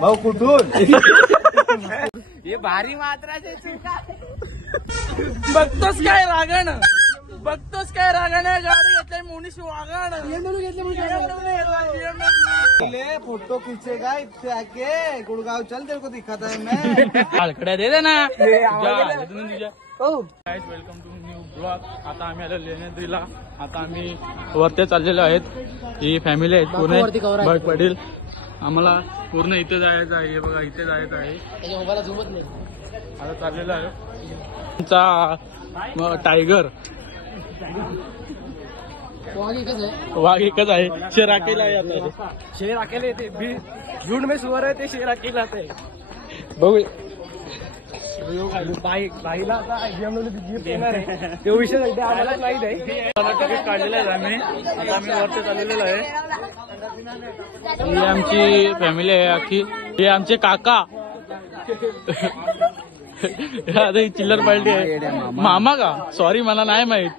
भाऊ कुठून हे भारी मात्राचे बघतोस काय रागण बघतोस काय रागण गाडी घेतली मोनीश वागण फोटो खींचेगा इससे आके गुड़गांव चल तेरे को दिखाता है मैं हलकड्या दे ना वेलकम टू न्यू ब्लॉग. आता आम्ही आलो लेण्याद्रीला. आता आम्ही वरती चाललेलो आहेत. ही फॅमिली आहे पूर्ण भाग पाटील. आम्हाला पूर्ण इथे जायचं आहे. बघा इथे जायचं आहे. आता चाललेलो आहे आमचा टायगर वाघ एकच आहे. शेर अकेला आहे. शेर अकेले येते झुंड में सुअर आहे ते शेर अकेला आहे. बघू बाईला आता तो विषय आम्हालाच माहित आहे. तिकीट काढलेलं आहे आम्ही. आता आम्ही वरती चाललेलो आहे. ही आमची फॅमिली आहे अख्खी. हे आमचे काका आता ही चिल्लर पार्टी आहे. मामा का सॉरी मला नाही माहित.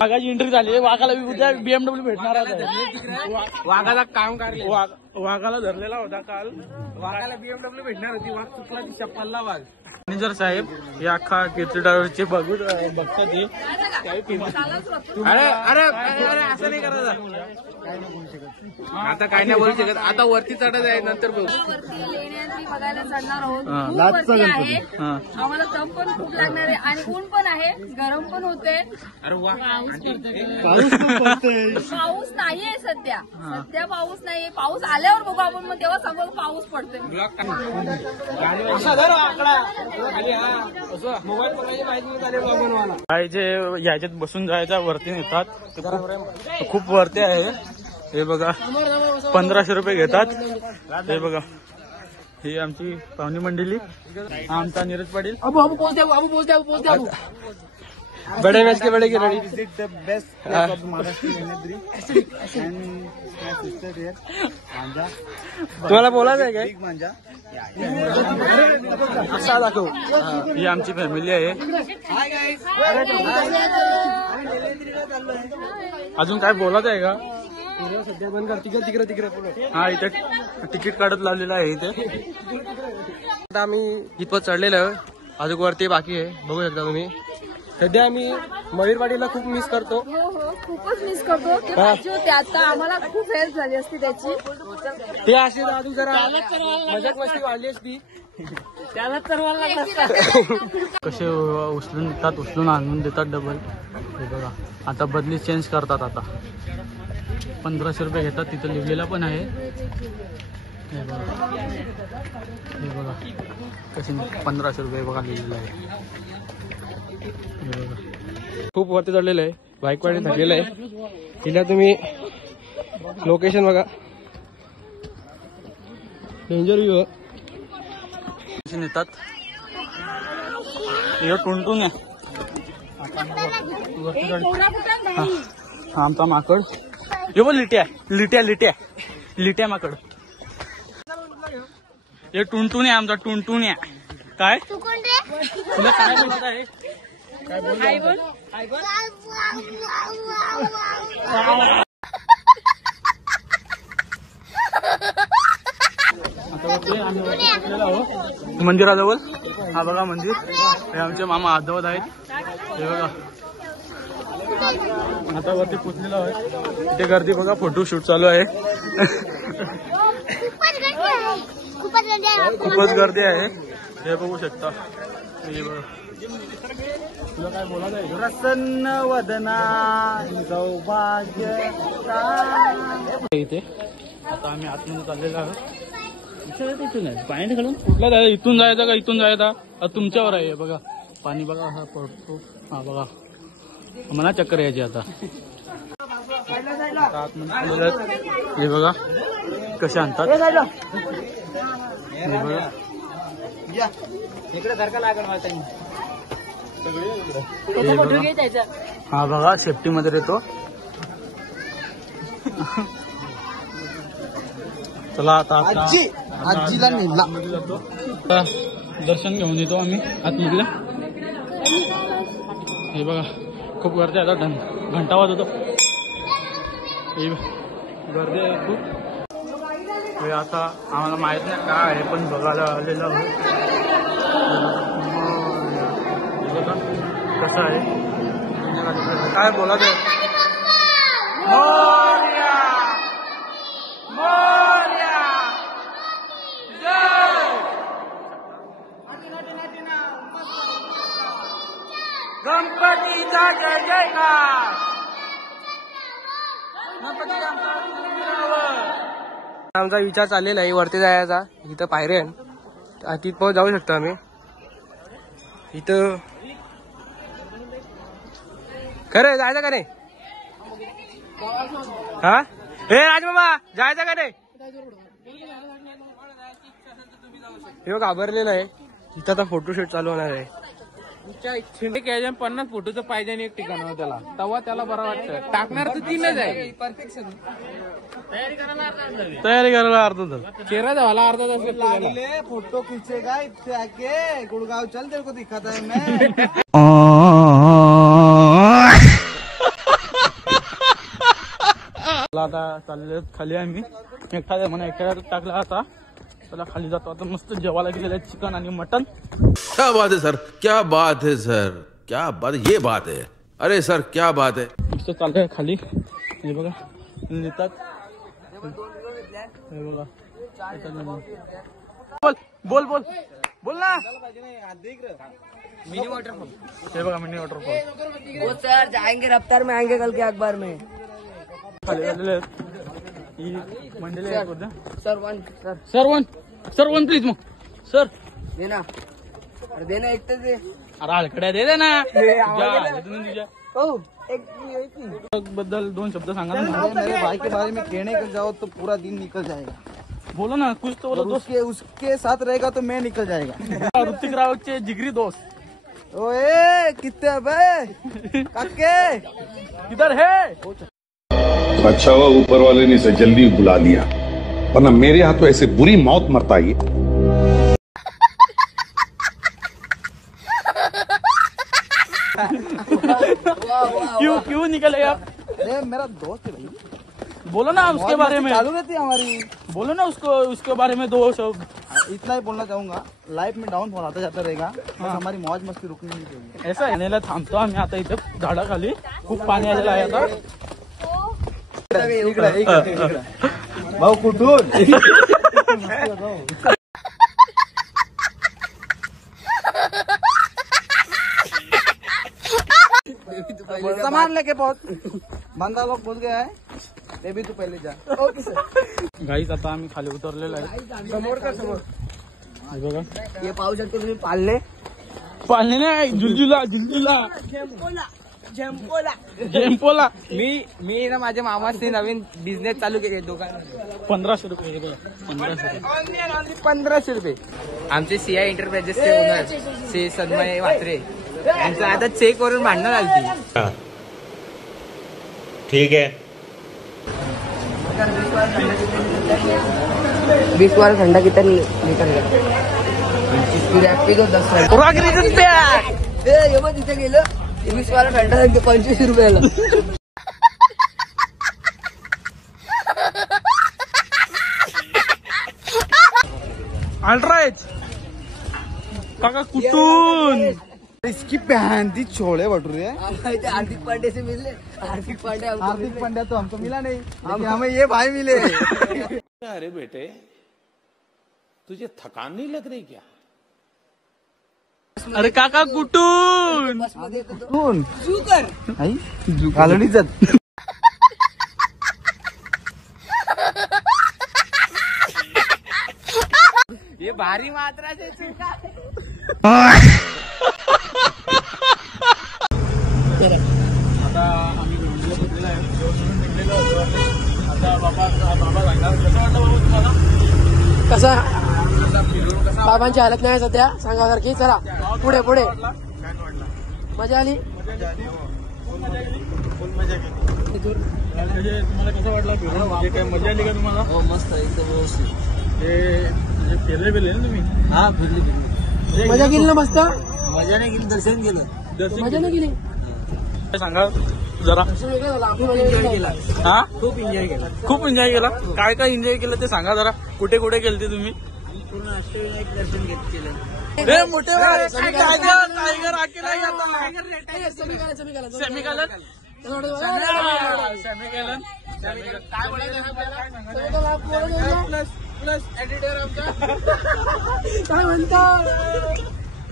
वाघाची एंट्री झाली. वाघाला उद्या BMW भेटणार आहे. वाघाला काम काढले. वाघाला धरलेला होता काल. वाघाला BMW भेटणार होती. वाघ चुकला ती चप्पलला वाघ. मॅनेजर साहेब हे अख्खा कीर्ती ड्रायव्हरचे बघतात ते. अरे अरे अरे असं नाही करायचं. आता काय नाही बोलू शकत. आता वरती चढत आहे नंतर बघू. बघायला चढणार आहोत. आम्हाला दम पण खूप लागणार आहे आणि ऊन पण आहे. गरम पण होते. अरे वा पाऊस नाहीये सध्या. सध्या पाऊस नाहीये. पाऊस आल्यावर बघू आपण. मग तेव्हा समोर पाऊस पडतोय. काय जे याच्यात बसून जायच्या वरती नेतात. खूप वरती आहे. हे बघा 1500 रुपये घेतात. हे बघा ही आमची पाहुणी मंडळी. आमचा नीरज पाटील. बडे मॅच के बडे खिलाडी. Visit the best place of Maharashtra Lenyadri तुम्हाला बोलायचं आहे काय? बिग मांजा. असा दाखव. ही आमची फॅमिली आहे. अजून काय बोलायचं आहे का? सध्या बंद कर. तिकडे तिकडे हा इथे तिकीट काढत लावलेलं आहे इथे. आता आम्ही इथं चढलेलो आहे. अजून वरती बाकी आहे. बघू शकता तुम्ही. सध्या आम्ही मयूरवाडीला खूप मिस करतो. हो हो खूपच मिस करतो. ते पाहिजे होते. आता आम्हाला खूप हेल्प झाली असती त्याची. ते असे अजून जरा मजाक मस्ती वाढली असती. त्याला तर कसे उचलून देतात. उचलून आणून देतात डबल. हे बघा आता बदली चेंज करतात. आता 1500 रुपये घेतात. तिथं लिहिलेलं पण आहे. हे बघा कसे 1500 रुपये बघा लिहिलेलं आहे. खूप वरती चढलेलं आहे. बाईक वाडी थकलेलं आहे. तिला तुम्ही लोकेशन बघा. डेंजर व्ह्यू कसे नेतात. हे टुनटुन आहे. आमचा माकड. हे बघ लिट्या लिट्या माकड. हे टुनटुन आहे आमचा टुनटुन आहे. काय तुला काय बोलत आहे? काय बोल मंदिराजवळ. हा बघा मंदिर. हे आमचे मामा आधवत आहेत. हे बघा आता वरती पोचलेलो आहे. इथे गर्दी बघा. फोटोशूट चालू आहे. खूपच गर्दी आहे. हे बघू शकता. हे बघा तुला काय बोलायचं आहे? प्रसन्न वदना सौभाग्य इथे आता आम्ही आतमध्ये चाललेलो आहोत. पाणी घालून कुठला जायचं? इथून जायचं का इथून जायचा? तुमच्यावर आहे. बघा पाणी बघा. हा पडतो. हा बघा मला चक्कर यायची आता. हे बघा कसे आणतात. हे बघा इकडे सारखा लागल मला. हा बघा सेफ्टी मध्ये येतो. चला आता आजीला नेला. जातो. दर्शन घेऊन येतो आम्ही आतमधलं. हे बघा खूप गर्दी आता. घंटा वाजवतो. गर्दी आहे खूप. हे आता आम्हाला माहित नाही काय आहे, पण बघायला आलेलं आहोत. कसं आहे काय बोला ते. मोरया मोरया जय गणपतीचा जय जयकार. गणपती आमचा विचार चाललेला आहे वरती जायचा. इथं पायऱ्या आहे, तिथपर्यंत जाऊ शकतो आम्ही. इथं खरं जायचं का नाही? हा हे राजबाबा जायचं का नाही? हे घाबरलेलं आहे. इथं आता फोटोशूट चालू होणार आहे. 50 फोटोचं पाहिजे आणि एक ठिकाण त्याला तेव्हा त्याला बरं वाटतं. टाकणार तर 3च आहे. तयारी करायला अर्धा तास. चेहरा झाला अर्धा तास लागतो त्याला. ले फोटो खींचेगा इतने आके गुड़गांव चल तेरे को दिखाता है मैं. आता चालले खाली आम्ही. एखाद्या म्हणा एखाद्या टाकला आता त्याला खाली जातो. आता मस्त जेवायला गेलेलं आहे चिकन आणि मटन. क्या बात है सर, क्या बात है सर, क्या बात, ये बात है. अरे सर क्या बात है. मस्त चाललंय खाली. हे बघा लिहितात. हे बघा बोल बोल बोल बोल ना. Mini waterfall. हे बघा मिनी वॉटरफॉल. वो सर जाएंगे रफ्तार में आएंगे कल के अखबार में. खाली आलेले आहेत ही मंडळी आहेत उद्या. Sir one sir sir one please मग सर. देना अरे देना एक तर दे. अरे हलकड्या दे ना तुझ्या एक बद्दल 2 शब्द सांगा ना. मेरे भाई के बारे में कहने का जाओ तो पूरा दिन निकल जाएगा. बोलो ना कुछ तो बोलो. दोस्त उसके साथ रहेगा तो मैं निकल जाएगा. ऋतिक रावतचे जिगरी दोस्त. ओए कितने बे काके इधर है. अच्छा हुआ ऊपर वाले ने इसे जल्दी बुला लिया, वरना मेरे हाथों ऐसे बुरी मौत मरता ही. क्यों निकले आप? अरे मेरा दोस्त है भाई. बोलो ना उसके बारे में. चालू रहती है हमारी. बोलो ना उसके बारे में 2 शब्द. इतना ही बोलना चाहूंगा. लाइफ में डाउनफॉल आता जाता रहेगा. हमारी मौज मस्ती रुकनी नहीं चाहिए. ऐसा येण्याला थांबतो आम्ही आता इथे झाडाखाली. खूप पाणी आलेलं आहे आता. इकडे भाऊ कुठून. सामान लेके बहुत बंदा लोग बोल गया है. बेबी तू पहिले जा. Okay sir. गाईच आता आम्ही खाली उतरलेलो आहे. समोर का समोर हे बघा हे पाहू शकतो तुम्ही पालने. पाळणे नाही झुलझुला झेम्पोला. मी ना माझ्या मामाचे नवीन बिझनेस चालू केले दुकान. 1500 रुपये. हे बघा 1500 रुपये. आमचे सीआय एंटरप्राइजेसचे ओनर श्री सन्मय वात्रे यांचं आता चेक वरून भांडणं झालती. ठीक है. 20 वाला ठंडा कितना निकल गया. 25 पी दो 10 ये मग तिथे गेलं 20 वाला ठंडा 25 रुपयाला. अल्ट्राएज काका कुठून. इसकी बहन थी छोले भटूरे. हार्दिक पांडे से मिले. हार्दिक पांड्या तो हमको मिला नहीं, लेकिन हमें ये भाई मिले. अरे बेटे तुझे थकान नहीं लग रही क्या. अरे काका कुठून. कौन कालडी जात. हे भारी मात्राचे चुका. आता आम्ही भेटलेलो बसलेलो आहे. भेटलेलो होतो. आता बाबा सांगणार कसं वाटलं बाबा तुम्हाला. कसा बाबांची हालत नाही सध्या सांगासारखी. चला पुढे पुढे. मजा आली. तुम्हाला कसं वाटलं फिरून. म्हणजे काय मजा आली का तुम्हाला. हो मस्त एकदम व्यवस्थित. ते म्हणजे फिरले ना तुम्ही. हा फिरली. मजा केली ना मस्त. मजा नाही केली, दर्शन केलं. मजा नाही केली. सांगा जरा. हा खूप एन्जॉय केला. खूप एन्जॉय केला. काय काय एन्जॉय केलं ते सांगा जरा. कुठे कुठे गेलते तुम्ही? पूर्ण अष्टविनायक दर्शन केलं. रे मोठे टायगर आकेला सेमिकलर काय प्लस एडिटर आमचा काय म्हणतो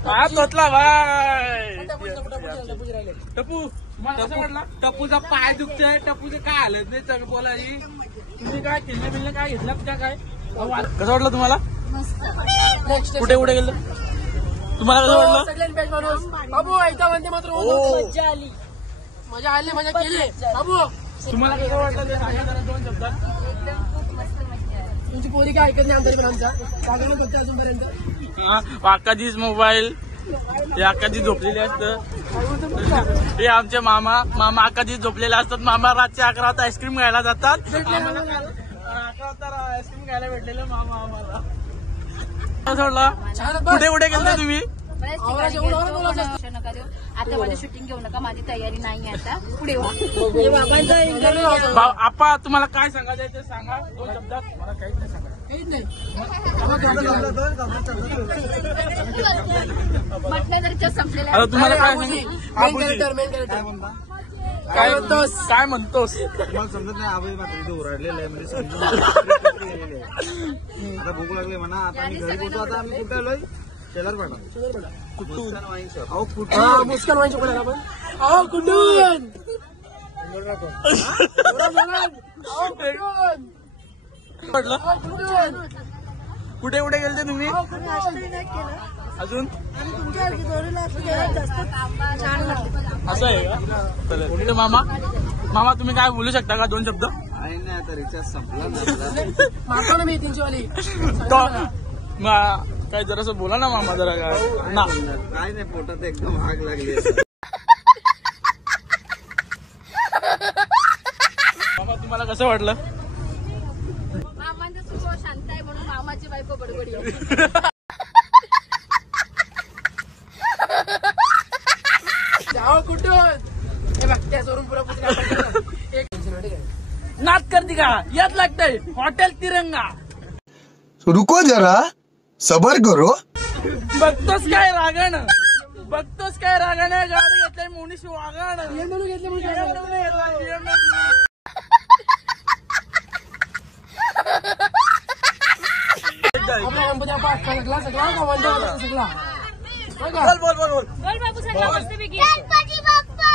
हा तोतला भाई. टप्पू टप्पूचा पाय दुखतोय. टप्पूचं काय हालत नाही चग बोलायची. तुम्ही काय किल्ले बिल्ले काय घेतलं त्या काय कसं वाटलं तुम्हाला? कुठे कुठे गेलं तुम्हाला? कसं वाटलं? बाबू एकदा म्हणते मात्र मजा आली. मजा केली. बाबू तुम्हाला कसं वाटलं ते सांगा जरा 2 शब्दात. तुमची पोरी काय ऐकत नाही आमच्या सागरला होते अजूनपर्यंत. आकाजीच मोबाईल हे आकाजी झोपलेले असतं. हे आमचे मामा आकाजी झोपलेले असतात. मामा रातचे 11 वाजता आईस्क्रीम खायला जातात. 11 वाजता आईस्क्रीम खायला भेटलेलं मामा आम्हाला. कुठे कुठे गेलते तुम्ही? आता माझी शूटिंग घेऊ नका. माझी तयारी नाही आता. पुढे आप्पा तुम्हाला काय सांगायचं ते सांगा 2 शब्दात. मला काहीच नाही सांगा. म्हटलं तरी संपलेलं आता तुम्हाला काय सांगू? काय म्हणतोस? मला समजत नाही. आबाई मात्र इथे ओरडलेलं आहे म्हणजे समजून आता भूक लागली म्हणा. आता आम्ही घरी पोहोचू. आता आम्ही कुठे आलोय? शेलारपाडा. मुस्कान वाईन चॉकलेट आपण. अहो कुठून कुठे कुठे गेलते तुम्ही? अजून असं आहे का? मामा तुम्ही काय बोलू शकता का 2 शब्द? आहे नाही आता रिचार्ज संपला. मागतो ना मी 300 वाली. काय जरासं बोला ना मामा जरा. काय नाही पोटात एकदम आग लागली. मामा तुम्हाला कसं वाटलं? मामांचा स्वभाव शांत आहे म्हणून मामाची बायको बडबडी. कुठून हे बघ त्याच्यावरून पुरा नाच करते का? यात लागतंय हॉटेल तिरंगा. रुको जरा सबर करो. बघतोस काय रागानं गाडी घेतलाय मोनीश वागाण बोल बाबू सगळं मस्तपैकी. गणपती बाप्पा